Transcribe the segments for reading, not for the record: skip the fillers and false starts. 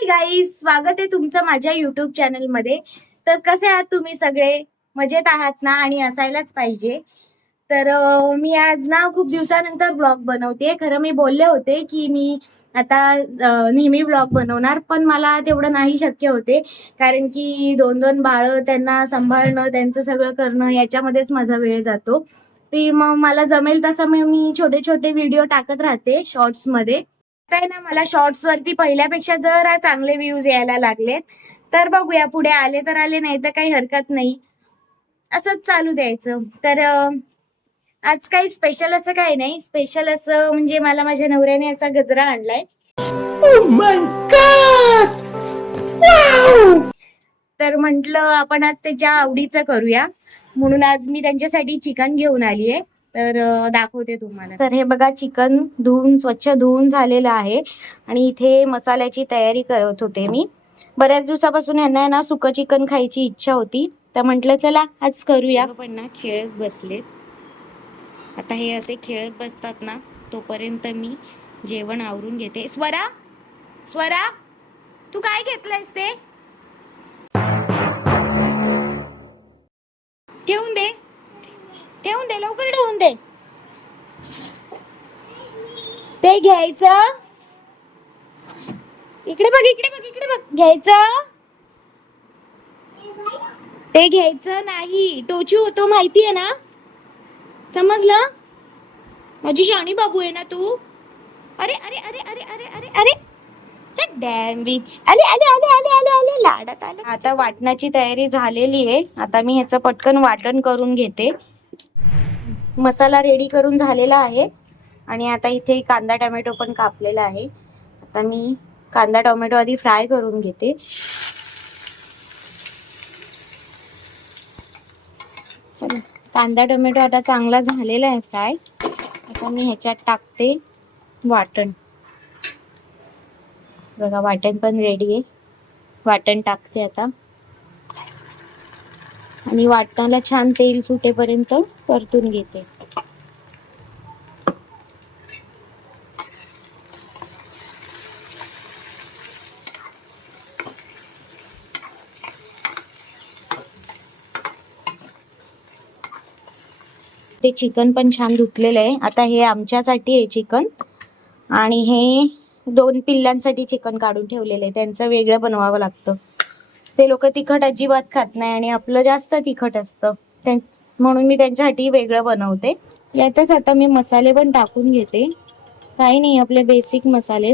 Hi guys, स्वागत आहे तुमचं माझ्या युट्यूब चॅनल मध्ये. तर कसे आहात तुम्ही सगळे? मजेत आहात ना? आणि असायलाच पाहिजे. तर मी आज ना खूप दिवसानंतर ब्लॉग बनवते. खरं मी बोलले होते की मी आता नेहमी ब्लॉग बनवणार, पण मला तेवढं नाही शक्य होते. कारण की दोन दोन बाळं, त्यांना सांभाळणं, त्यांचं सगळं करणं याच्यामध्येच माझा वेळ जातो. ते मग मला जमेल तसं मी छोटे छोटे व्हिडिओ टाकत राहते शॉर्ट्स मध्ये. आहे ना, मला शॉर्ट्स वरती पहिल्यापेक्षा जरा चांगले व्ह्यूज यायला लागलेत. तर बघूया, पुढे आले तर आले, नाही तर काही हरकत नाही. असंच चालू द्यायचं. तर आज काही स्पेशल असं काही नाही. स्पेशल असं म्हणजे मला माझ्या नवऱ्याने असा गजरा आणलाय. Oh my God! Wow! तर म्हंटल आपण आज त्याच्या आवडीचं करूया, म्हणून आज मी त्यांच्यासाठी चिकन घेऊन आलीये. तर दाखवते तुम्हाला. तर हे बघा, चिकन स्वच्छ धुवून झालेलं आहे आणि इथे मसाल्याची तयारी करत होते मी. बऱ्याच दिवसापासून यांना ना सुकं चिकन खायची इच्छा होती, तर म्हटलं चला आज करूया. पण ना खेळत बसलेत. आता हे असे खेळत बसतात ना, तोपर्यंत मी जेवण आवरून घेते. स्वरा, स्वरा, तू काय घेतलंयस ते? ठेवून दे, ठेवून दे, लवकर ठेवून दे. ते घ्यायचं, इकडे बघ, इकडे बघ, इकडे बघ, घ्यायचं. ते घ्यायचं नाही, टोचू होतो, माहितीये ना? समजलं? माझी शाणी बाबू आहे ना तू. अरे अरे अरे अरे अरे अरे अरे, डॅम बीच, आले आले आले आले आले आले, लाडात आले. आता वाटणाची तयारी झालेली आहे. आता मी ह्याचं पटकन वाटण करून घेते. मसाला रेडी करून झालेला आहे आणि आता इथे कांदा टोमॅटो पण कापलेला आहे. आता मी कांदा टोमॅटो आधी फ्राय करून घेते. चला, कांदा टोमॅटो आता चांगला झालेला आहे फ्राय. आता मी ह्याच्यात टाकते वाटण. बघा, वाटण पण रेडी आहे. वाटण टाकते आता आणि वाटणाला छान तेल सुटेपर्यंत परतून घेते. ते चिकन पण छान धुतलेलं आहे. आता हे आमच्यासाठी आहे चिकन, आणि हे 2 पिल्लांसाठी चिकन काढून ठेवलेलं आहे. त्यांचं वेगळं बनवावं लागतं. ते लोक तिखट अजिबात खात नाही आणि आपलं जास्त तिखट असतं, म्हणून मी त्यांच्यासाठी वेगळं बनवते. यातच आता मी मसाले पण टाकून घेते. काही नाही, आपले बेसिक मसाले.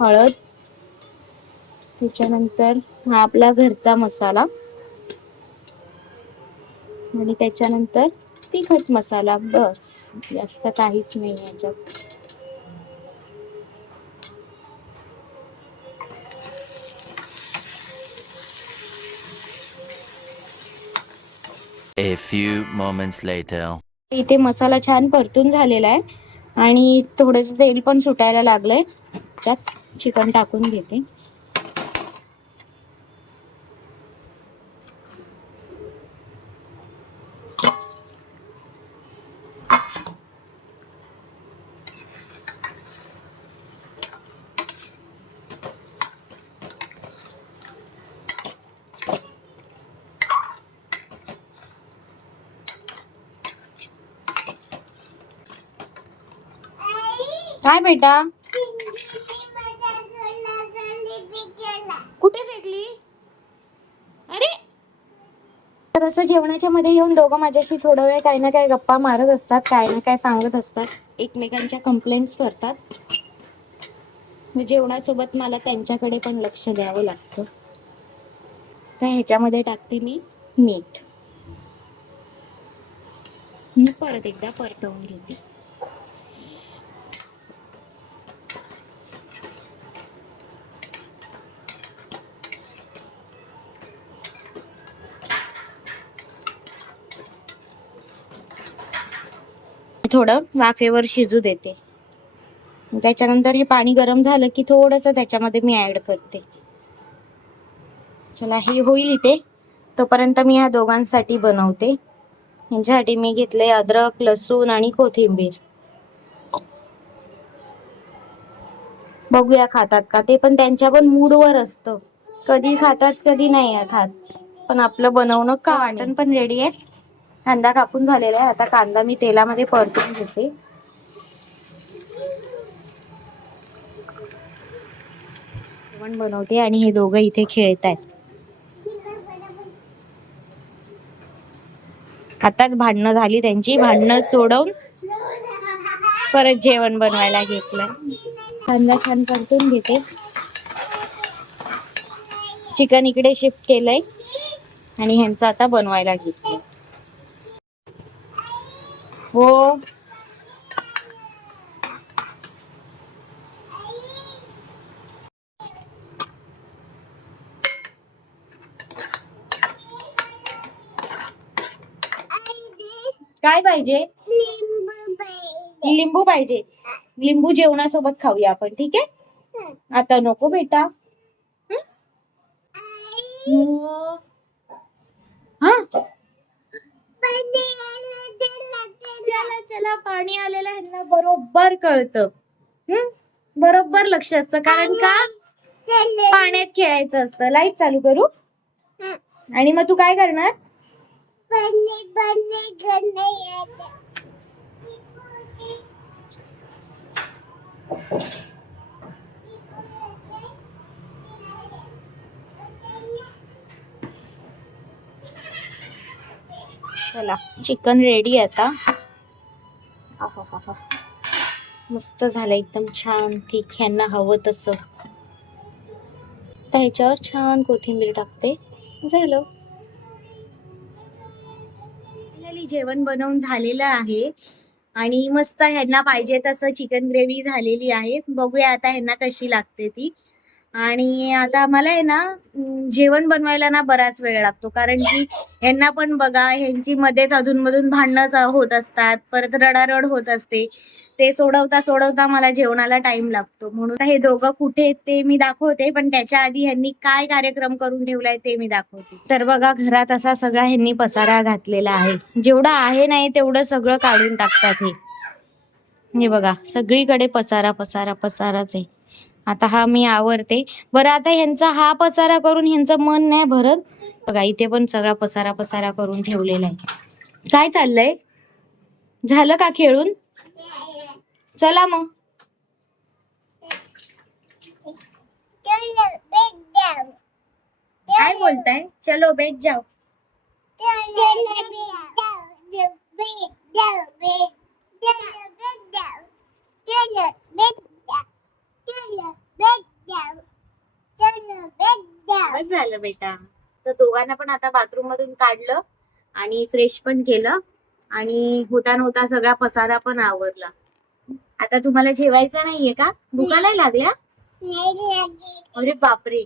हळद, त्याच्यानंतर हा आपला घरचा मसाला, आणि त्याच्यानंतर तिखट मसाला. बस, जास्त काहीच नाही याच्यात. A few moments later. इथे मसाला छान परतून झालेला आहे आणि थोडंसं तेल पण सुटायला लागलंय. त्यात चिकन टाकून घेते. काय बेटा, कुठे फेकली? अरे, तर असं जेवणाच्या मध्ये येऊन दोघं माझ्याशी थोडा वेळ काही ना काही गप्पा मारत असतात, काय ना काय सांगत असतात, एकमेकांच्या कंप्लेंट्स करतात. जेवणासोबत मला त्यांच्याकडे पण लक्ष द्यावं लागतं. तर ह्याच्यामध्ये टाकते मी मीठ. मी परत एकदा परतवून घेते. थोडं वाफेवर शिजू देते. त्याच्यानंतर हे पाणी गरम झालं की थोडंसं त्याच्यामध्ये मी ऍड करते. चला, हे होईल इथे, तोपर्यंत मी ह्या दोघांसाठी बनवते. ह्यांच्यासाठी मी घेतले अद्रक, लसूण आणि कोथिंबीर. बघूया खातात का ते, पण त्यांच्या पण मूडवर असतं, कधी खातात कधी नाही खात. पण आपलं बनवणं का. वाटण पण रेडी आहे, कांदा कापून झालेला आहे. आता कांदा मी तेलामध्ये परतून घेते. जेवण बनवते आणि हे दोघं इथे खेळतायत. आताच भांडणं झाली त्यांची, भांडणं सोडवून परत जेवण बनवायला घेतलं. कांदा छान परतून घेते. चिकन इकडे शिफ्ट केलंय आणि ह्यांचं आता बनवायला घेतलंय. हो काय पाहिजे? लिंबू पाहिजे. लिंबू जेवणासोबत खाऊया आपण, ठीक आहे? आता नको बेटा. हा चला चला, पाणी आलेलं ह्यांना बरोबर कळतं. बरोबर लक्ष असतं, कारण का पाण्यात खेळायचं असतं. लाईट चालू करू आणि मग तू काय करणार? चला, चिकन रेडी आता. मस्त झालं, एकदम छान ठीक, ह्यांना हवं तसं. तर ह्याच्यावर छान कोथिंबीर टाकते. झालं. जेवण बनवून झालेलं आहे आणि मस्त ह्यांना पाहिजे तसं चिकन ग्रेव्ही झालेली आहे. बघूया आता ह्यांना कशी लागते ती. आणि आता मला आहे ना जेवण बनवायला ना बराच वेळ लागतो, कारण की ह्यांना पण बघा, ह्यांची मध्येच अधूनमधून भांडणं होत असतात, परत रडारड होत असते. ते सोडवता सोडवता मला जेवणाला टाइम लागतो. म्हणून हे दोघं कुठे आहेत ते मी दाखवते, पण त्याच्या आधी ह्यांनी काय कार्यक्रम करून ठेवलाय ते मी दाखवते. तर बघा, घरात असा सगळा ह्यांनी पसारा घातलेला आहे. जेवढं आहे नाही तेवढं सगळं काढून टाकतात हे बघा, सगळीकडे पसारा पसारा पसाराच आहे. आता हा मी आवरते. बरं, आता ह्यांचा हा पसारा करून ह्यांचं मन नाही भरत. बघा, इथे पण सगळा पसारा पसारा करून ठेवलेला आहे. काय चाललंय? झालं का खेळून? चला मग. काय बोलताय? चलो बेट जाओ. बस झालं बेटा. तर दोघांना पण आता बाथरूम मधून काढलं आणि फ्रेश पण केलं आणि होता नव्हता सगळा पसारा पण आवरला. आता तुम्हाला जेवायचं नाहीये का? भुका नाही लागल्या? अरे बापरे.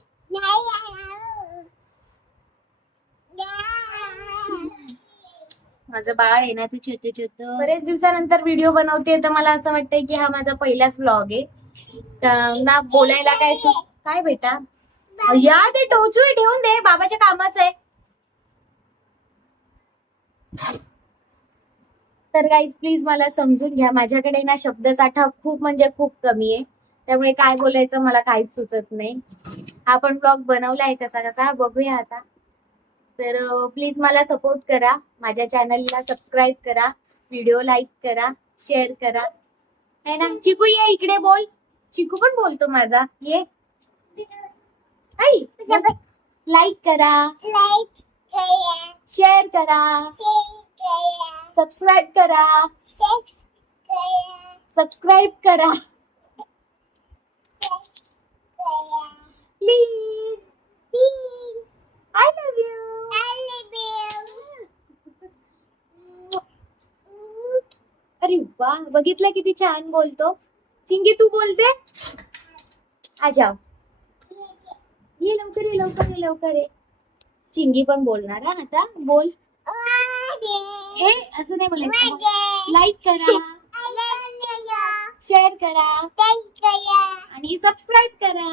माझं बाळ आहे ना, तू छोटे छोट. बरेच दिवसानंतर व्हिडिओ बनवते, तर मला असं वाटतंय की हा माझा पहिलाच व्लॉग आहे. तर ना बोलायला काय बेटा, या ते टोचू ठेवून दे, बाबाच्या कामाचं आहे. तर गाईज प्लीज मला समजून घ्या, माझ्याकडे ना शब्दसाठा खूप म्हणजे खूप कमी आहे, त्यामुळे काय बोलायचं मला काहीच सुचत नाही. आपण ब्लॉग बनवलाय कसा कसा बघूया आता. तर प्लीज मला सपोर्ट करा, माझ्या चॅनलला सबस्क्राईब करा, व्हिडिओ लाईक करा, शेअर करा. है ना? चिकू ये इकडे बोल. चिकू पण बोलतो माझा. ये आई, लाईक करा, शेअर करा, सबस्क्राईब करा, सबस्क्राईब करा प्लीज. I love you. अरे वा, बघितलं किती छान बोलतो. चिंगी तू बोलते? आ जाओ, ये लवकर ये, लवकर ये, लवकर ये. चिंगी पण बोलणार हा आता. बोल. हे असं नाही बोलायचं. लाईक करा, शेअर करा आणि सबस्क्राईब करा.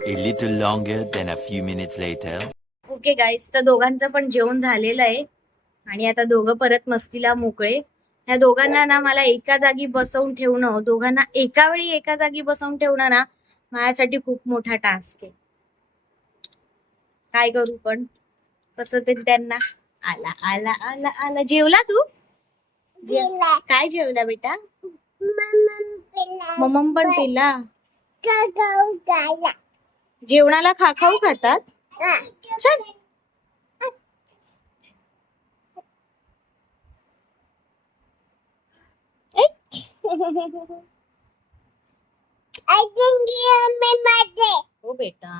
A little longer than a few minutes later. Okay guys, तर दोघांचं पण जेवण झालेलं आहे आणि आता दोघं परत मस्तीला मोकळे. ह्या दोघांना ना मला एका जागी बसवून ठेवणं, दोघांना एका वेळी एका जागी बसवून ठेवणं ना माझ्यासाठी खूप मोठा टास्क आहे. काय करू पण कसं तरी त्यांना. आला आला आला आला. जेवला तू? काय जेवला बेटा? मम्म पण पिला. जेवणाला खाऊ खातात. चल. हो बेटा.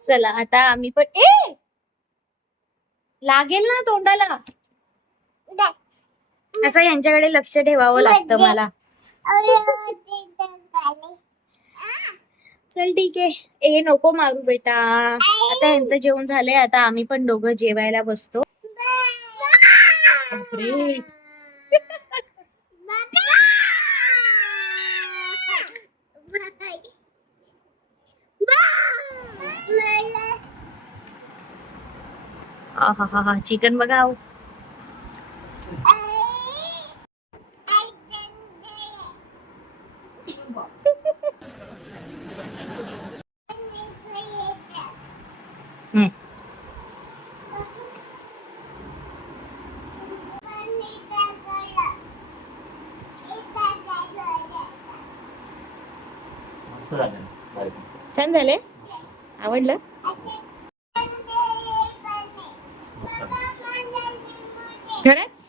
चला आता आम्ही पण लागेल ना तोंडाला. असं यांच्याकडे लक्ष ठेवावं लागतं मला. चल ठीक आहे. नको मारू बेटा. आता यांचं जेवण झालंय. आता आम्ही पण दोघं जेवायला बसतो. बापरे. हा चिकन बघा. छान झाले. आवडलं. खरंच